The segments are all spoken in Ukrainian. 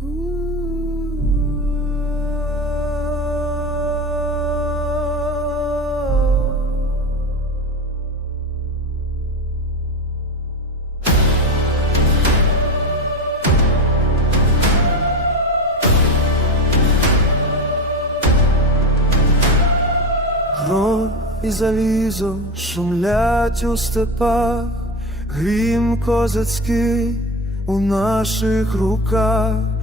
Гром і залізо шумлять у степах, грім козацький у наших руках,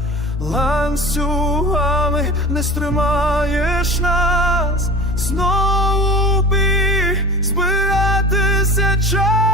ланцюгами не стримаєш нас, знову бій збиратися час.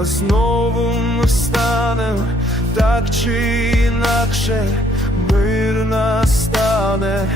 Та знову ми станем, так чи інакше мир настане,